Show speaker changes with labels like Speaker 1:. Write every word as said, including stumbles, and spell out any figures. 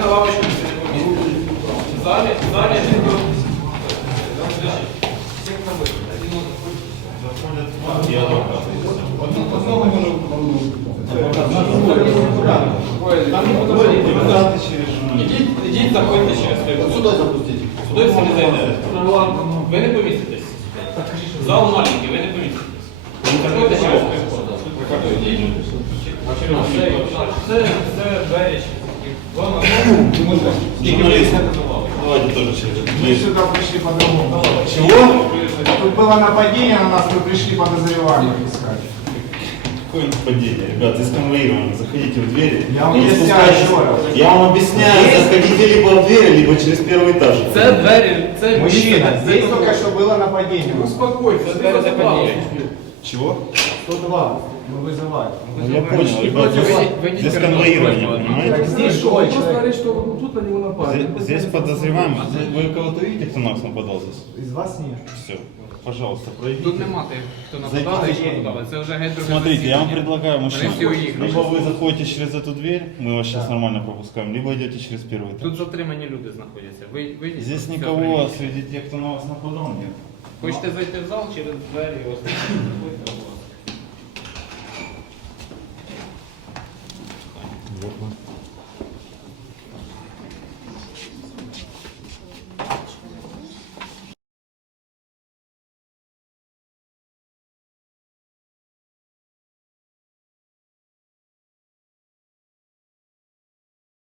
Speaker 1: лавочку не помістите. В залі, в залі не
Speaker 2: Одного може
Speaker 1: Ідіть, ідіть, заходьте через той.
Speaker 3: Сюди запустіть.
Speaker 1: Сюди всі не зайдете. Ви не поміститесь. Зал маленький, ви не поміститесь. Заходьте через той вход. Ідіть. Це, це двері. Вам
Speaker 3: Журналист, давайте тоже через
Speaker 2: Мы сюда пришли по-другому. Чего? Тут было нападение на нас, мы пришли подозреваемых искать.
Speaker 3: Какое нападение, ребята, из конвоирования. Заходите в двери.
Speaker 2: Я вам
Speaker 3: и
Speaker 2: объясняю
Speaker 3: спускайтесь.
Speaker 2: еще раз.
Speaker 3: Я вам объясняю, заходите либо в двери, либо через первый этаж.
Speaker 1: Це двері, це
Speaker 2: Мужчина,
Speaker 1: місце,
Speaker 2: здесь
Speaker 1: це
Speaker 2: только что было нападение.
Speaker 1: Успокойся, двері закладені.
Speaker 3: Чего?
Speaker 2: сто два. Мы вызывали.
Speaker 3: Ну, я понял, ребята, здесь, здесь конвоирование, понимаете?
Speaker 2: Так здесь что?
Speaker 4: Он просто говорит, что тут на него напали.
Speaker 3: Здесь, здесь подозреваемый. Здесь- Вы кого-то видите, кто нас нападал здесь?
Speaker 2: Из вас нет.
Speaker 3: Все, пожалуйста, пройдите.
Speaker 1: Тут нема тих, хто нападав, і що нападали. Це вже геть друге
Speaker 3: Смотрите, я вам
Speaker 1: засідання.
Speaker 3: предлагаю, мужчина,
Speaker 1: Они все уехали.
Speaker 3: либо вы заходите через эту дверь, мы вас сейчас нормально пропускаем, либо идете через первый этаж.
Speaker 1: Тут затримані люди знаходяться. Ви, вийдіть.
Speaker 3: Здесь
Speaker 1: все
Speaker 3: никого
Speaker 1: прийміть.
Speaker 3: среди тех, кто на вас нападал, нет.
Speaker 1: Хочете зайти в зал через двері, ось тут заходьте, будь ласка.